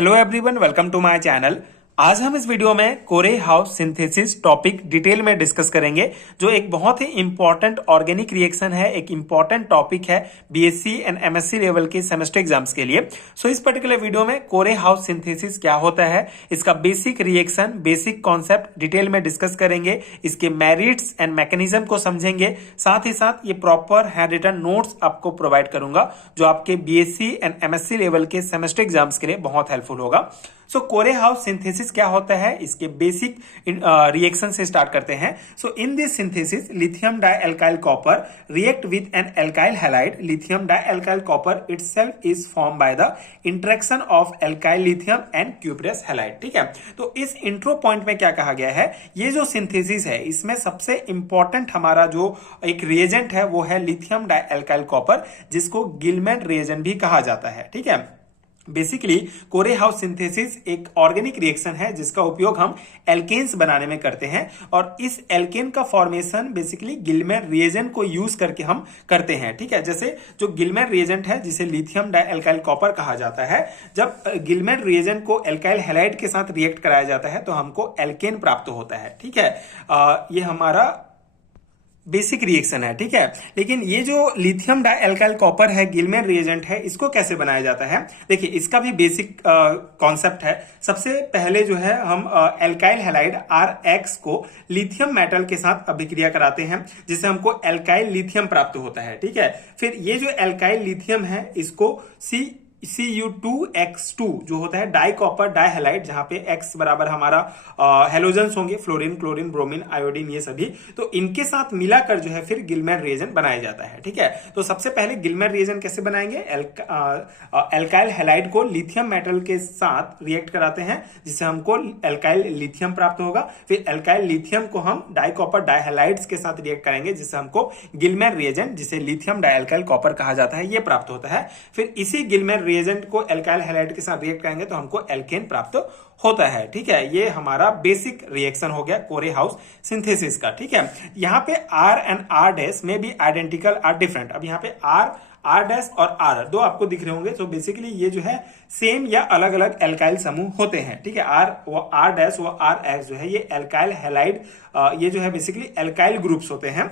Hello everyone, welcome to my channel. आज हम इस वीडियो में Corey House synthesis topic detail में डिस्कस करेंगे, जो एक बहुत ही इंपॉर्टेंट ऑर्गेनिक रिएक्शन है, एक इंपॉर्टेंट टॉपिक है बीएससी एंड एमएससी लेवल के सेमेस्टर एग्जाम्स के लिए। सो इस पर्टिकुलर वीडियो में कोरे हाउस सिंथेसिस क्या होता है, इसका basic reaction, basic concept detail में डिस्कस करेंगे, इसके मेरिट्स एंड मैकेनिज्म को समझेंगे। साथ ही साथ ये प्रॉपर हैंड रिटन नोट्स आपको प्रोवाइड करूंगा, जो आपके बीएससी एंड एमएससी लेवल के सेमेस्टर एग्जाम्स के लिए बहुत हेल्पफुल होगा। सो कोरे हाउस सिंथेसिस क्या होता है, इसके बेसिक रिएक्शन से स्टार्ट करते हैं। So in this synthesis lithium dialkyl copper react with an alkyl halide. Lithium dialkyl copper itself is form by the interaction of alkyl lithium and cuprous halide. ठीक है, तो इस इंट्रो पॉइंट में क्या कहा गया है, ये जो सिंथेसिस है इसमें सबसे इंपॉर्टेंट हमारा जो एक रिएजेंट है वो है लिथियम डाइएल्काइल कॉपर, जिसको गिलमैन रिएजेंट भी कहा जाता है। ठीक है, बेसिकली कोरे हाउस सिंथेसिस एक ऑर्गेनिक रिएक्शन है जिसका उपयोग हम एल्केन्स बनाने में करते हैं, और इस एल्केन का फॉर्मेशन बेसिकली गिलमैन रिएजेंट को यूज करके हम करते हैं। ठीक है, जैसे जो गिलमैन रिएजेंट है जिसे लिथियम डाइएल्काइल कॉपर कहा जाता है, जब गिलमैन रिएजेंट को एल्काइल हैलाइड के साथ रिएक्ट कराया जाता है तो हमको एल्केन प्राप्त होता है। ठीक है, ये हमारा बेसिक रिएक्शन है। ठीक है, लेकिन ये जो लिथियम डाइएल्काइल कॉपर है, गिलमैन रिएजेंट है, इसको कैसे बनाया जाता है, देखिए इसका भी बेसिक कॉन्सेप्ट है। सबसे पहले जो है हम एल्काइल हैलाइड RX को लिथियम मेटल के साथ अभिक्रिया कराते हैं, जिससे हमको एल्काइल लिथियम प्राप्त होता है। ठीक है, फिर ये जो एल्काइल लिथियम है इसको Cu2X2 जो होता है डाई कॉपर डाई हैलाइड, जहां पे X बराबर हमारा हेलोजेंस होंगे, फ्लोरीन, क्लोरीन, ब्रोमीन, आयोडीन, ये सभी, तो इनके साथ मिलाकर जो है फिर गिलमैन रिएजेंट बनाया जाता है। ठीक है, तो सबसे पहले गिलमैन रिएजेंट कैसे बनाएंगे, एल्काइल हैलाइड को लिथियम मेटल के साथ रिएक्ट कराते हैं, जिससे हमको एल्काइल लिथियम प्राप्त होगा। फिर एल्काइल लिथियम को हम डाई कॉपर डाई हैलाइड्स के साथ रिएक्ट करेंगे, जिससे हमको गिलमैन रिएजेंट, जिसे लिथियम डाइएल्काइल कॉपर कहा जाता है, ये प्राप्त होता है। फिर इसी गिलमैन रिएजेंट को एल्काइल हैलाइड के साथ रिएक्ट करेंगे तो हमको एल्केन प्राप्त होता है। ठीक है, ये हमारा बेसिक रिएक्शन हो गया कोरे हाउस सिंथेसिस का। ठीक है, यहाँ पे R एंड R डैश में भी आइडेंटिकल आर डिफरेंट। अब यहाँ पे R डैश और R दो आपको दिख रहे होंगे, तो बेसिकली ये जो है सेम या अलग अलग एल्काइल समूह होते हैं। ठीक है, R डैश वो RX जो है ये एल्काइल हैलाइड, ये जो है बेसिकली एल्काइल ग्रुप्स होते हैं,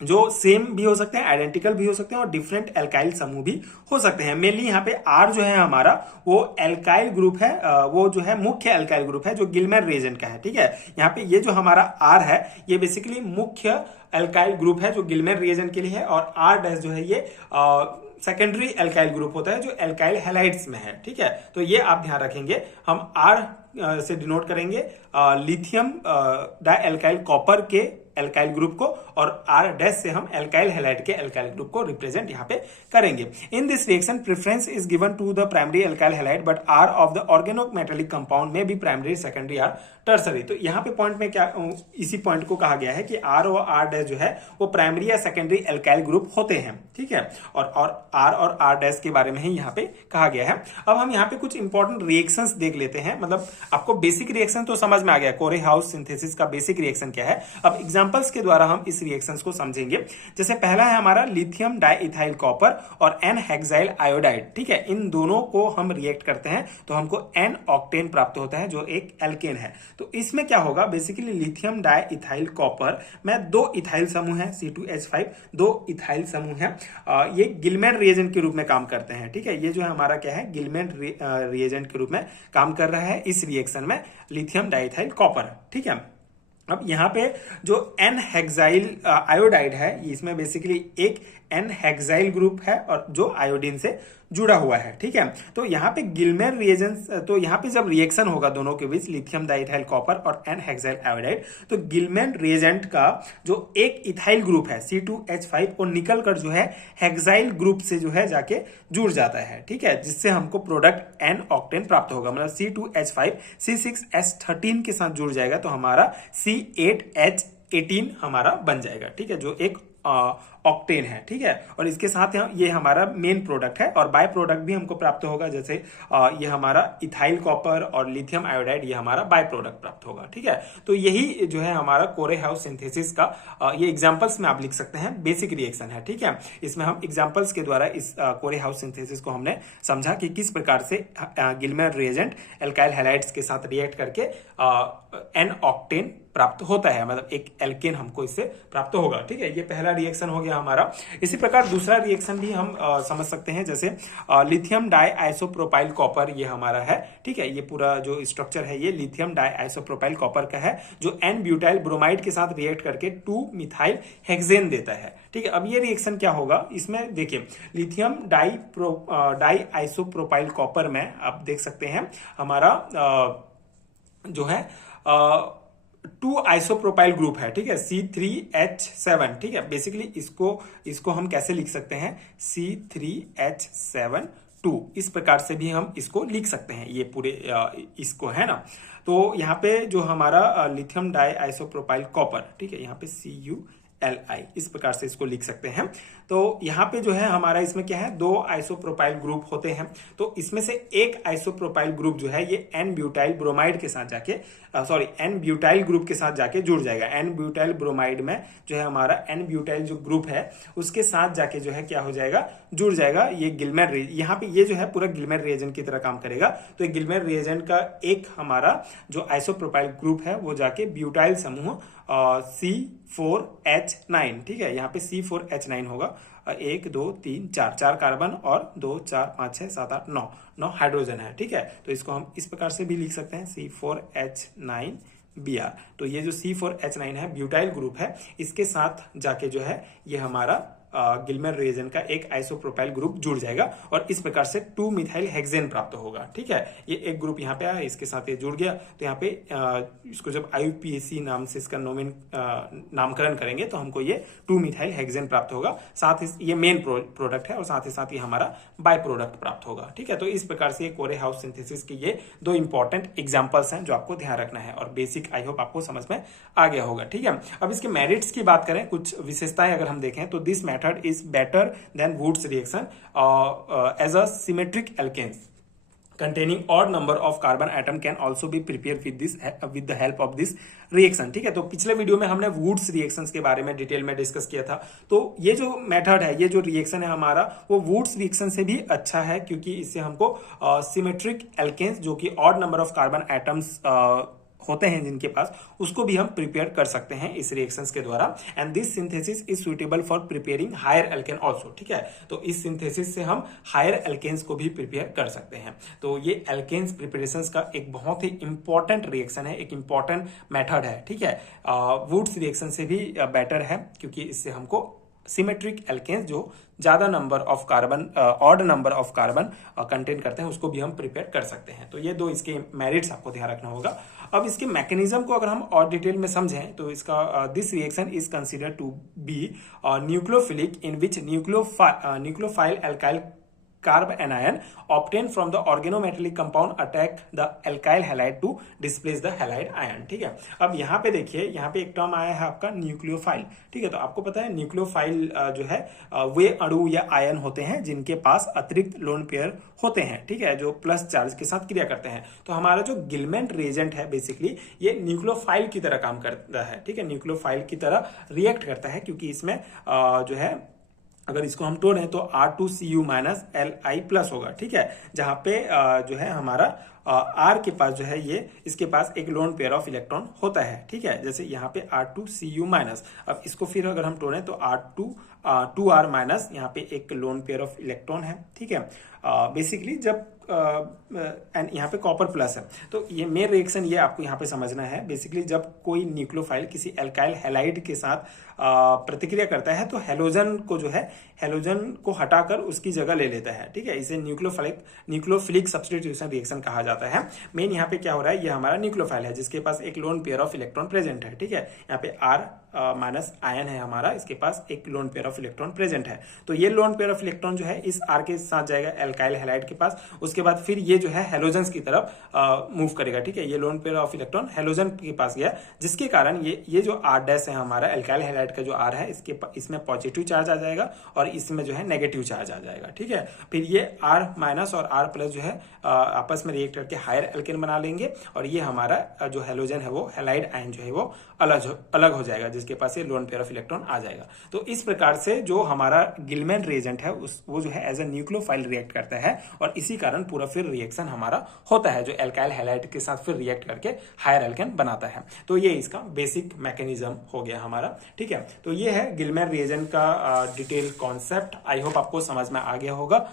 जो सेम भी हो सकते हैं, आइडेंटिकल भी हो सकते हैं, और डिफरेंट एल्काइल समूह भी हो सकते हैं। मेनली यहाँ पे R जो है हमारा वो एल्काइल ग्रुप है, वो जो है मुख्य एल्काइल ग्रुप है जो गिलमैन रिएजेंट का है। ठीक है, यहाँ पे ये जो हमारा R है ये बेसिकली मुख्य एल्काइल ग्रुप है जो गिलमैन रिएजेंट के लिए है, और R डैश जो है ये सेकेंडरी एल्काइल ग्रुप होता है जो एल्काइल हैलाइड्स में है। ठीक है, तो ये आप ध्यान रखेंगे, हम R से डिनोट करेंगे लिथियम डाइएल्काइल कॉपर के एल्काइल ग्रुप को, और R डैश से हम एल्काइल हैलाइड के एल्काइल ग्रुप को रिप्रेजेंट यहाँ पे करेंगे। In this reaction preference is given to the primary alkyl halide, but R of the organometallic compound में भी प्राइमरी, सेकेंडरी और टर्सरी। तो यहाँ पे पॉइंट में क्या, इसी पॉइंट को कहा गया है कि R और R डैश जो है वो प्राइमरी या सेकेंडरी एल्काइल ग्रुप होते हैं। ठीक है, और R और R डैश के बारे में ही यहाँ पे कहा गया है। अब हम यहाँ पे कुछ इंपॉर्टेंट रिएक्शंस देख लेते हैं, मतलब आपको बेसिक रिएक्शन तो समझ में आ गया, कोरे हाउस सिंथेसिस का बेसिक रिएक्शन क्या है। अब एग्जांपल्स के द्वारा हम इस रिएक्शंस को समझेंगे। जैसे पहला है हमारा लिथियम डाइइथाइल कॉपर और N हेक्साइल आयोडाइड। ठीक है, इन दोनों को हम रिएक्ट करते हैं तो हमको N ऑक्टेन प्राप्त होता है जो एक एल्केन है। तो इसमें क्या होगा, बेसिकली लिथियम डाइइथाइल कॉपर में दो इथाइल समूह है C2H5, दो इथाइल समूह है, ये गिलमैन रिएजेंट के रूप में काम करते हैं। ठीक है, ये जो है हमारा क्या है, गिलमैन रिएजेंट के रूप में काम कर रहा है इस रिएक्शन में लिथियम डाइइथाइल कॉपर। ठीक है, अब यहाँ पे जो N हेक्साइल आयोडाइड है, इसमें बेसिकली एक N हेक्साइल ग्रुप है और जो आयोडीन से जुड़ा हुआ है। ठीक है, तो यहाँ पे गिलमैन रिएजेंट्स, तो यहाँ पे जब रिएक्शन होगा दोनों के बीच लिथियम डाइइथाइल कॉपर और N हेक्साइल आयोडाइड, तो गिलमैन रिएजेंट का जो एक इथाइल ग्रुप है C2H5 वो निकल कर जो है हेक्साइल ग्रुप से जो है जाके जुड़ जाता है। ठीक है, जिससे हमको प्रोडक्ट N ऑक्टेन प्राप्त होगा, मतलब C2H5 C6H13 के साथ जुड़ जाएगा तो हमारा C8H18 हमारा बन जाएगा। ठीक है, जो एक ऑक्टेन है, ठीक है। और इसके साथ ये हमारा मेन प्रोडक्ट है, और बाय प्रोडक्ट भी हमको प्राप्त होगा, जैसे ये हमारा इथाइल कॉपर और लिथियम आयोडाइड, ये हमारा बाय प्रोडक्ट प्राप्त होगा, ठीक है। तो यही जो है हमारा कोरेहाउस सिंथेसिस का ये एग्जांपल्स में आप लिख सकते हैं, बेसिक रिएक्शन है, ठीक है। इसमें हम एग्जांपल्स के द्वारा इस कोरेहाउस सिंथेसिस को हमने समझा कि किस प्रकार से गिलमेर रिएजेंट एल्काइल हैलाइड्स के साथ रिएक्ट करके एन ऑक्टेन प्राप्त होता है, मतलब एक एल्केन हमको इससे प्राप्त होगा, ठीक है। ये पहला रिएक्शन हो गया हमारा। इसी प्रकार दूसरा रिएक्शन भी हम समझ सकते हैं, जैसे लिथियम डाई आइसोप्रोपाइल कॉपर, ये हमारा है, ठीक है। ये पूरा जो स्ट्रक्चर है ये लिथियम डाई आइसोप्रोपाइल कॉपर का है, जो एन ब्यूटाइल ब्रोमाइड के साथ रिएक्ट करके 2 मिथाइल हेक्सेन देता है, ठीक है। अब ये रिएक्शन क्या होगा, इसमें देखिए लिथियम डाई आइसोप्रोपाइल कॉपर में आप देख सकते हैं हमारा जो है 2 आइसोप्रोपाइल ग्रुप है, ठीक है, C3H7, ठीक है। बेसिकली इसको हम कैसे लिख सकते हैं, C3H7 2, इस प्रकार से भी हम इसको लिख सकते हैं, ये पूरे इसको, है ना। तो यहाँ पे जो हमारा लिथियम डाई आइसोप्रोपाइल कॉपर, ठीक है, यहाँ पे CuLi, इस प्रकार से इसको लिख सकते हैं। तो यहाँ पे जो है हमारा इसमें क्या है, 2 आइसोप्रोपाइल ग्रुप होते हैं, तो इसमें से एक आइसोप्रोपाइल ग्रुप जो है ये एन ब्यूटाइल ब्रोमाइड के साथ जाके एन ब्यूटाइल ग्रुप के साथ जाके जुड़ जाएगा। एन ब्यूटाइल ब्रोमाइड में जो है हमारा एन ब्यूटाइल जो ग्रुप है उसके साथ जाके जो है क्या हो जाएगा, जुड़ जाएगा। ये गिलमेर यहाँ पे ये जो है पूरा गिलमेर रिएजेंट की तरह काम करेगा। तो ये गिलमेर रिएजेंट का एक हमारा जो आइसोप्रोपाइल ग्रुप है वो जाके ब्यूटाइल समूह C4H9, ठीक है, यहाँ पे C4H9 होगा, 1 2 3 4 कार्बन और 2 4 5 6 7 8 9 हाइड्रोजन है, ठीक है। तो इसको हम इस प्रकार से भी लिख सकते हैं, C4H9Br। तो ये जो C4H9 है ब्यूटाइल ग्रुप है, इसके साथ जाके जो है ये हमारा गिलमेर रिएजेंट का एक आइसोप्रोपाइल ग्रुप जुड़ जाएगा और इस प्रकार से 2 मिथाइल हेक्सेन प्राप्त होगा, ठीक है। ये एक ग्रुप यहाँ पे आया, इसके साथ ये जुड़ गया, तो यहाँ पे इसको जब IUPAC नाम से इसका नामकरण करेंगे तो हमको ये 2 मिथाइल हेक्सेन प्राप्त होगा। साथ ही ये मेन प्रोडक्ट है और साथ ही साथ ये हमारा बाय प्रोडक्ट प्राप्त होगा, ठीक है। तो इस प्रकार से कोरेहाउस सिंथेसिस के ये 2 इंपॉर्टेंट एग्जाम्पल्स हैं जो आपको ध्यान रखना है, और बेसिक आई होप आपको समझ में आ गया होगा, ठीक है। अब इसके मेरिट्स की बात करें, कुछ विशेषताएं अगर हम देखें तो this method is better than Woods reaction as a symmetric alkanes containing odd number of carbon atom can also be prepared with the help of this reaction, ठीक है। तो पिछले वीडियो में हमने वुड्स रिएक्शंस के बारे में डिटेल में डिस्कस किया था। तो ये जो मेथड है, ये जो रिएक्शन है हमारा, वो वुड्स रिएक्शन से भी अच्छा है, क्योंकि इससे हमको सिमेट्रिक एल्केन्स जो कि odd number of carbon atoms होते हैं जिनके पास, उसको भी हम प्रिपेयर कर सकते हैं इस रिएक्शंस के द्वारा। And this synthesis is suitable for preparing higher alkane also, ठीक है। तो इस सिंथेसिस से हम हायर एल्केन्स को भी प्रिपेयर कर सकते हैं। तो ये एल्केन्स प्रिपरेशंस का एक बहुत ही इंपॉर्टेंट रिएक्शन है, एक इंपॉर्टेंट मेथड है, ठीक है। वुड्स रिएक्शन से भी बेटर है, क्योंकि इससे हमको सिमेट्रिक एल्केन्स जो ज्यादा number of carbon, odd number of carbon contain करते हैं, उसको भी हम प्रिपेयर कर सकते हैं। तो ये 2 इसके मेरिट्स आपको ध्यान रखना होगा। अब इसके मैकेनिज्म को अगर हम और डिटेल में समझें तो इसका this reaction is considered to be nucleophilic in which nucleophile alkyl carb anion obtained from the organometallic compound attack the alkyl halide to displace the halide ion, ठीक है। अब यहाँ पे देखिए, यहाँ पे एक टर्म आया है आपका न्यूक्लियोफाइल, ठीक है। तो आपको पता है न्यूक्लियोफाइल जो है वे अणु या आयन होते हैं जिनके पास अतिरिक्त लोन पेयर होते हैं, ठीक है, जो प्लस चार्ज के साथ क्रिया करते हैं। तो हमारा जो गिलमेंट रिएजेंट है बेसिकली ये न्यूक्लियोफाइल की तरह काम करता है, ठीक है, न्यूक्लियोफाइल की तरह रिएक्ट करता है, क्योंकि इसमें जो है अगर इसको हम तोड़ें तो R2Cu माइनस Li प्लस होगा, ठीक है। जहां पे जो है हमारा R के पास जो है ये इसके पास एक लोन पेयर ऑफ इलेक्ट्रॉन होता है, ठीक है। जैसे यहाँ पे R2Cu माइनस, अब इसको फिर अगर हम तोड़ें तो R2R माइनस, यहाँ पे एक लोन पेयर ऑफ इलेक्ट्रॉन है, ठीक है। बेसिकली जब एंड यहाँ पे कॉपर प्लस है, तो ये मेन रिएक्शन ये आपको यहाँ पे समझना है। बेसिकली जब कोई न्यूक्लियोफाइल किसी एल्काइल हैलाइड के साथ प्रतिक्रिया करता है तो हेलोजन को जो है, हेलोजन को हटाकर उसकी जगह ले लेता है, ठीक है। इसे न्यूक्लियोफिलिक सब्स्टिट्यूशन रिएक्शन कहा जाता है। मेन यहाँ पे क्या हो रहा है, ये हमारा न्यूक्लियोफाइल है जिसके पास एक lone pair of electron present है, ठीक है। यहाँ पे माइनस आयन है हमारा, इसके पास एक lone pair of electron present है। तो ये लोन पेयर ऑफ इलेक्ट्रॉन जो है इस R के साथ जाएगा एल्काइल हैलाइड के पास, उसके बाद फिर ये जो है हेलोजेंस की तरफ मूव करेगा, ठीक है। ये lone pair of electron halogen के पास गया, जिसके कारण ये जो R डैश है हमारा एल्काइल हैलाइड का जो R है, इसमें पॉजिटिव चार्ज आ जाएगा और इसमें जो है नेगेटिव चार्ज आ जाएगा, ठीक है। फिर ये R माइनस और R प्लस जो है आपस में रिएक्ट करके हायर एल्केन बना लेंगे और ये हमारा जो हेलोजन है वो हैलाइड आयन जो है वो अलग हो जाएगा, जिसके पास ये लोन पेयर ऑफ इलेक्ट्रॉन आ जाएगा। तो इस प्रकार से जो हमारा गिलमैन रिएजेंट है वो जो है एज अ न्यूक्लियोफाइल रिएक्ट करता है और इसी कारण पूरा फिर रिएक्शन हमारा होता है, जो एल्काइल हैलाइड के साथ फिर रिएक्ट करके हायर एल्केन बनाता है। तो ये इसका बेसिक मैकेनिज्म हो गया हमारा, ठीक है। तो ये है गिलमैन रिएजेंट का डिटेल कॉन्सेप्ट। आई होप आपको समझ में आ गया होगा।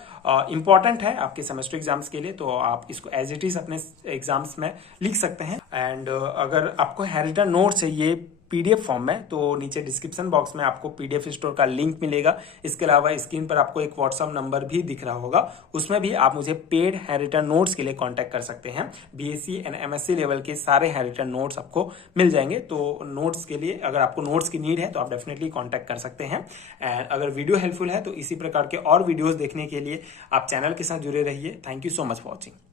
इंपॉर्टेंट है आपके सेमेस्टर एग्जाम्स के लिए, तो आप इसको एज इट इज अपने एग्जाम्स में लिख सकते हैं। एंड अगर आपको हैरिटन नोट्स है ये पीडीएफ फॉर्म में, तो नीचे डिस्क्रिप्शन बॉक्स में आपको पीडीएफ स्टोर का लिंक मिलेगा। इसके अलावा स्क्रीन पर आपको एक व्हाट्सएप नंबर भी दिख रहा होगा, उसमें भी आप मुझे पेड हैरिटन नोट्स के लिए कांटेक्ट कर सकते हैं। बीएससी एंड एमएससी लेवल के सारे हैरिटन नोट्स आपको मिल जाएंगे। तो नोट्स के लिए अगर आपको नोट्स की नीड है तो आप डेफिनेटली कॉन्टैक्ट कर सकते हैं। एंड अगर वीडियो हेल्पफुल है तो इसी प्रकार के और वीडियोज देखने के लिए आप चैनल के साथ जुड़े रहिए। Thank you so much for watching.